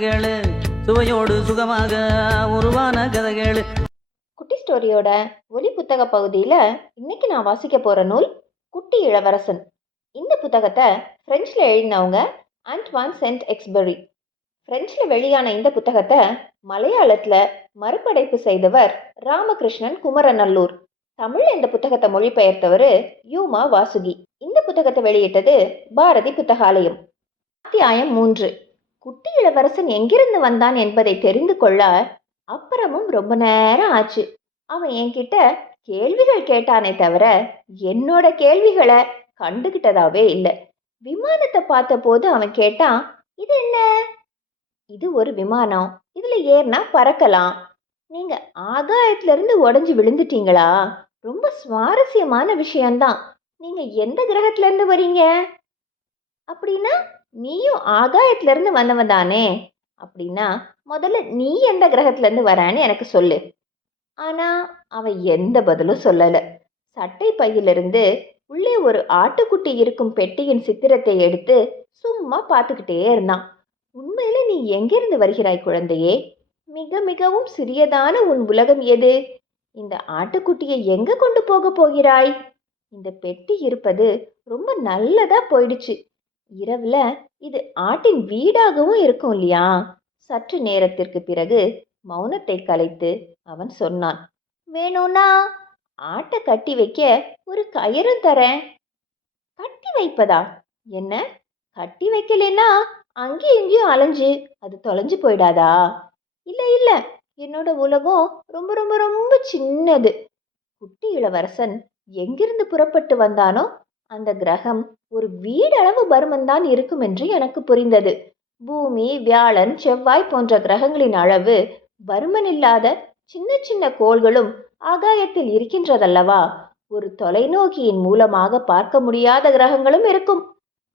கதைகளு சுவையோடு சுகமாக உருவான கதைகளு. குட்டி ஸ்டோரியோட ஒலி புத்தக பகுதியில் இன்னைக்கு நான் வாசிக்க போகிற நூல் குட்டி இளவரசன். இந்த புத்தகத்தை ஃப்ரெஞ்சில் எழுதினவங்க ஆண்ட்வான் சென்ட் எக்ஸ்பெரி. ஃப்ரெஞ்சில் வெளியான இந்த புத்தகத்தை மலையாளத்தில் மறுபடைப்பு செய்தவர் ராமகிருஷ்ணன் குமரநல்லூர். தமிழில் இந்த புத்தகத்தை மொழிபெயர்த்தவர் யூமா வாசுகி. இந்த புத்தகத்தை வெளியிட்டது பாரதி புத்தகாலயம். அத்தியாயம் 3. குட்டி இளவரசன் எங்கிருந்து வந்தான் என்பதை தெரிந்து கொள்ள அப்புறமும் ரொம்ப நேரம் ஆச்சு. அவன் என்கிட்ட கேள்விகள் கேட்டானே தவிர என்னோட கேள்விகளை கண்டுகிட்டதாவே இல்லை. விமானத்தை பார்த்த போது அவன் கேட்டான், இது என்ன? இது ஒரு விமானம், இதுல ஏறினா பறக்கலாம். நீங்க ஆகாயத்திலிருந்து உடஞ்சி விழுந்துட்டீங்களா? ரொம்ப சுவாரஸ்யமான விஷயம்தான். நீங்க எந்த கிரகத்துல இருந்து வரீங்க? அப்படின்னா நீயும் ஆகாயத்துல இருந்து வந்தவன் தானே? அப்படின்னா முதல்ல நீ எந்த கிரகத்துல இருந்து வரான்னு எனக்கு சொல்லு. ஆனா அவன் எந்த பதிலும் சொல்லல. சட்டை பையிலிருந்து உள்ளே ஒரு ஆட்டுக்குட்டி இருக்கும் பெட்டியின் சித்திரத்தை எடுத்து சும்மா பார்த்துக்கிட்டே இருந்தான். உண்மையில நீ எங்கிருந்து வருகிறாய் குழந்தையே? மிக மிகவும் சிறியதான உன் உலகம் எது? இந்த ஆட்டுக்குட்டியை எங்க கொண்டு போக போகிறாய்? இந்த பெட்டி இருப்பது ரொம்ப நல்லதா போயிடுச்சு. இரவுல இது ஆட்டின் வீடாகவும் இருக்கும் இல்லையா? சற்று நேரத்திற்கு பிறகு மௌனத்தை கலைத்து அவன் சொன்னான், வேணும்னா ஆட்டை கட்டி வைக்க ஒரு கயிறும் தரேன். கட்டி வைப்பதா? என்ன, கட்டி வைக்கலன்னா அங்கேயும் இங்கேயும் அலைஞ்சு அது தொலைஞ்சு போயிடாதா? இல்லை இல்லை, என்னோட உலகம் ரொம்ப ரொம்ப ரொம்ப சின்னது. குட்டி இளவரசன் எங்கிருந்து புறப்பட்டு வந்தானோ அந்த கிரகம் ஒரு வீடளவு பருமன்தான் இருக்கும் என்று எனக்கு புரிந்தது. பூமி, வியாழன், செவ்வாய் போன்ற கிரகங்களின் அளவு பருமன் இல்லாத சின்ன சின்ன கோள்களும் ஆகாயத்தில் இருக்கின்றதல்லவா? ஒரு தொலைநோக்கியின் மூலமாக பார்க்க முடியாத கிரகங்களும் இருக்கும்.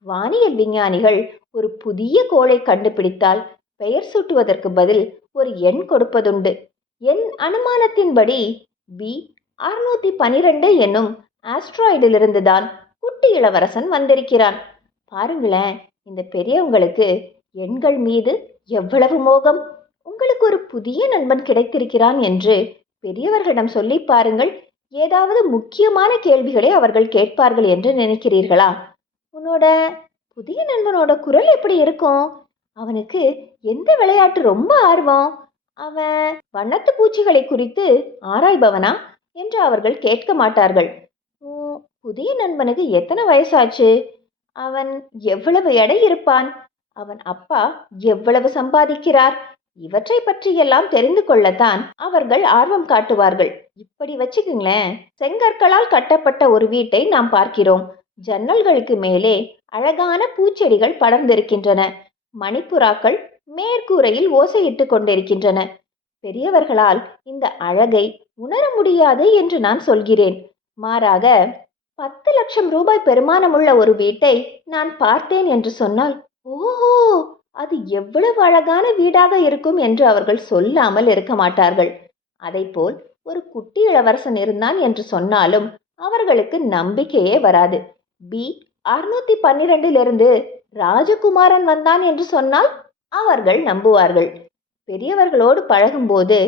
வானியல் விஞ்ஞானிகள் ஒரு புதிய கோளை கண்டுபிடித்தால் பெயர் சூட்டுவதற்கு பதில் ஒரு எண் கொடுப்பதுண்டு. என் அனுமானத்தின்படி B612 என்னும் ஆஸ்ட்ராய்டிலிருந்து தான் குட்டி இளவரசன் வந்திருக்கிறான். பாருங்களேன், இந்த பெரியவங்களுக்கு எண்கள் மீது எவ்வளவு மோகம். உங்களுக்கு ஒரு புதிய நண்பன் கிடைத்திருக்கிறான் என்று பெரியவர்களிடம் சொல்லி பாருங்கள். ஏதாவது முக்கியமான கேள்விகளை அவர்கள் கேட்பார்கள் என்று நினைக்கிறீர்களா? உன்னோட புதிய நண்பனோட குரல் எப்படி இருக்கும்? அவனுக்கு எந்த விளையாட்டு ரொம்ப ஆர்வம்? அவன் வண்ணத்து பூச்சிகளை குறித்து ஆராய்பவனா என்று அவர்கள் கேட்க மாட்டார்கள். புதிய நண்பனுக்கு எத்தனை வயசாச்சு? அவன் எவ்வளவு எடை இருப்பான்? அவன் அப்பா எவ்வளவு சம்பாதிக்கிறார்? இவற்றை பற்றியெல்லாம் தெரிந்து கொள்ளத்தான் அவர்கள் ஆர்வம் காட்டுவார்கள். இப்படி வச்சுக்குங்களேன், செங்கற்களால் கட்டப்பட்ட ஒரு வீட்டை நாம் பார்க்கிறோம். ஜன்னல்களுக்கு மேலே அழகான பூச்செடிகள் படர்ந்திருக்கின்றன. மணிப்புறாக்கள் மேற்கூரையில் ஓசையிட்டு கொண்டிருக்கின்றன. பெரியவர்களால் இந்த அழகை உணர முடியாது என்று நான் சொல்கிறேன். மாறாக 10 லட்சம் ரூபாய் பெருமானமுள்ள ஒரு வீட்டை நான் பார்த்தேன் என்று சொன்னால், ஓஹோ, அது எவ்வளவு அழகான வீடாக இருக்கும் என்று அவர்கள் சொல்லாமல் இருக்க மாட்டார்கள். அதைப்போல் ஒரு குட்டி இளவரசன் இருந்தான் என்று சொன்னாலும் அவர்களுக்கு நம்பிக்கையே வராது. B612 ராஜகுமாரன் வந்தான் என்று சொன்னால் அவர்கள் நம்புவார்கள். பெரியவர்களோடு பழகும்போது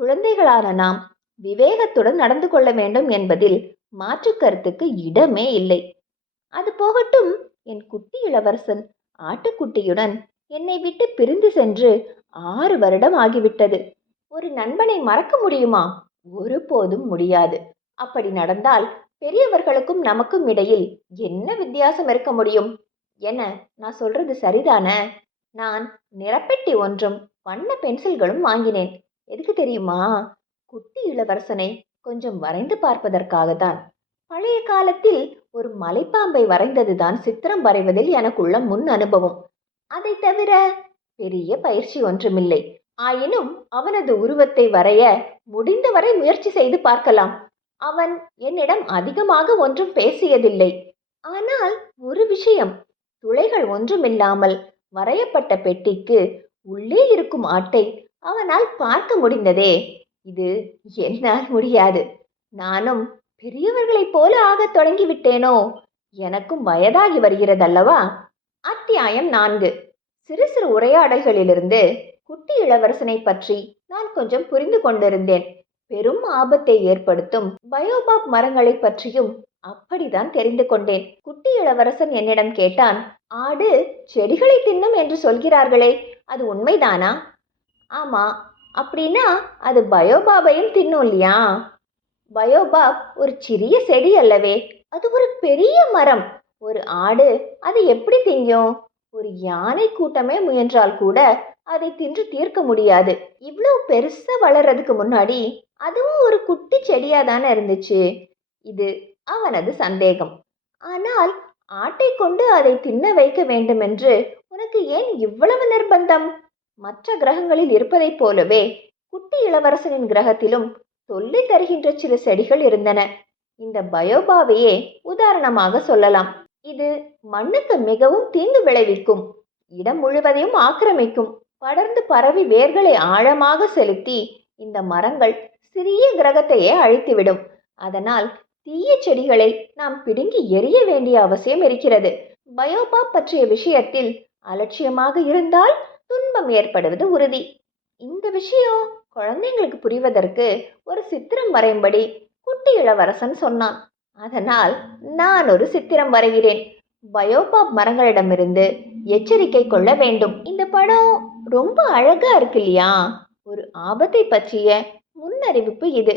குழந்தைகளான நாம் விவேகத்துடன் நடந்து கொள்ள வேண்டும் என்பதில் மாற்று கருத்துக்கு இடமே இல்லை. அது போகட்டும், என் குட்டி இளவரசன் ஆட்டுக்குட்டியுடன் என்னை விட்டு பிரிந்து சென்று 6 வருடம் ஆகிவிட்டது. ஒரு நண்பனை மறக்க முடியுமா? ஒருபோதும் முடியாது. அப்படி நடந்தால் பெரியவர்களுக்கும் நமக்கும் இடையில் என்ன வித்தியாசம் இருக்க முடியும்? என்ன, நான் சொல்றது சரிதானே? நான் நிறப்பெட்டி ஒன்றும் வண்ண பென்சில்களும் வாங்கினேன். எதுக்கு தெரியுமா? குட்டி இளவரசனை கொஞ்சம் வரைந்து பார்ப்பதற்காகத்தான். பழைய காலத்தில் ஒரு மலைப்பாம்பை வரைந்ததுதான் சித்திரம் வரைவதில் எனக்குள்ள முன் அனுபவம். அதை தவிர பெரிய பயிற்சி ஒன்றுமில்லை. ஆயினும் அவனது உருவத்தை வரைய முடிந்தவரை முயற்சி செய்து பார்க்கலாம். அவன் என்னிடம் அதிகமாக ஒன்றும் பேசியதில்லை. ஆனால் ஒரு விஷயம், துளைகள் ஒன்றுமில்லாமல் வரையப்பட்ட பெட்டிக்கு உள்ளே இருக்கும் ஆட்டை அவனால் பார்க்க முடிந்ததே. இது என்னால் முடியாது. நானும் பெரியவர்களைப் போல ஆகத் தொடங்கிவிட்டேனோ? எனக்கும் வயதாகி வருகிறதல்லவா? அத்தியாயம் 4. சிறு சிறு உரையாடல்களிலிருந்து குட்டி இளவரசனை பற்றி நான் கொஞ்சம் புரிந்து கொண்டிருந்தேன். பெரும் ஆபத்தை ஏற்படுத்தும் பயோபாப் மரங்களை பற்றியும் அப்படிதான் தெரிந்து கொண்டேன். குட்டி இளவரசன் என்னிடம் கேட்டான், ஆடு செடிகளை தின்னும் என்று சொல்கிறார்களே, அது உண்மைதானா? ஆமா, அப்படின்னா அது பயோபாபையும் தின்னும் இல்லையா? பயோபாப் ஒரு சிறிய செடி அல்லவே, அது ஒரு பெரிய மரம். ஒரு ஆடு அதை எப்படி திங்கும்? ஒரு யானை கூட்டமே முயன்றால் கூட அதை தின்று தீர்க்க முடியாது. இவ்வளவு பெருசா வளர்றதுக்கு முன்னாடி அதுவும் ஒரு குட்டி செடியா தானே இருந்துச்சு. இது அவனது சந்தேகம். ஆனால் ஆட்டை கொண்டு அதை தின்ன வைக்க வேண்டுமென்று உனக்கு ஏன் இவ்வளவு நிர்பந்தம்? மற்ற கிரகங்களில் இருப்பதைப் போலவே குட்டி இளவரசனின் கிரகத்திலும் தொல்லை தருகின்ற சில செடிகள் இருந்தன. இந்த பயோபாவையே உதாரணமாக சொல்லலாம். இது மண்ணுக்கு மிகவும் தீங்கு விளைவிக்கும், இடம் முழுவதையும் ஆக்கிரமிக்கும், படர்ந்து பரவி வேர்களை ஆழமாக செலுத்தி இந்த மரங்கள் சிறிய கிரகத்தையே அழித்துவிடும். அதனால் தீய செடிகளை நாம் பிடுங்கி எறிய வேண்டிய அவசியம் இருக்கிறது. பயோபாப் பற்றிய விஷயத்தில் அலட்சியமாக இருந்தால் துன்பம் ஏற்படுவது உறுதி. இந்த விஷயம் குழந்தைங்களுக்கு புரிவதற்கு ஒரு சித்திரம் வரையும்படி குட்டி இளவரசன் சொன்னான். அதனால் நான் ஒரு சித்திரம் வரைகிறேன். பயோபாப் மரங்களிடமிருந்து எச்சரிக்கை கொள்ள வேண்டும். இந்த படம் ரொம்ப அழகா இருக்கு இல்லையா? ஒரு ஆபத்தை பற்றிய முன்னறிவிப்பு இது.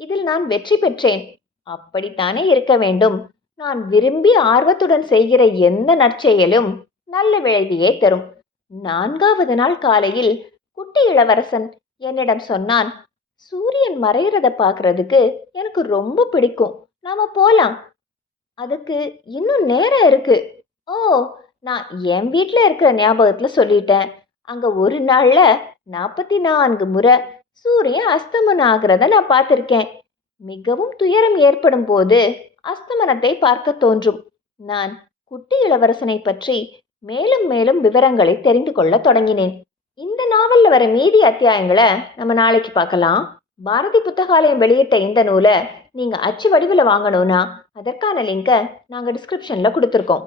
இதில் நான் வெற்றி பெற்றேன். அப்படித்தானே இருக்க வேண்டும். நான் விரும்பி ஆர்வத்துடன் செய்கிற எந்த நற்செயலும் நல்ல விளைவையே தரும். 4வது நாள் காலையில் குட்டி இளவரசன் என்னிடம் சொன்னான், சூரியன் மறைகிறத பார்க்கறதுக்கு எனக்கு ரொம்ப பிடிக்கும். நாம போலாம். அதுக்கு இன்னும் நேரம் இருக்கு. ஓ, நான் என் வீட்டில் இருக்கிற ஞாபகத்தில் சொல்லிட்டேன். அங்கே ஒரு நாளில் 44 முறை சூரியன் அஸ்தமனம் ஆகிறத நான் பார்த்துருக்கேன். மிகவும் துயரம் ஏற்படும் போது அஸ்தமனத்தை பார்க்க தோன்றும். நான் குட்டி இளவரசனை பற்றி மேலும் மேலும் விவரங்களை தெரிந்து கொள்ள தொடங்கினேன். இந்த நாவலில் வர மீதி அத்தியாயங்களை நம்ம நாளைக்கு பார்க்கலாம். பாரதி புத்தகாலயம் வெளியிட்ட இந்த நூலை நீங்கள் அச்சு வடிவில் வாங்கணும்னா அதற்கான லிங்கை நாங்கள் டிஸ்கிரிப்ஷனில் கொடுத்துருக்கோம்.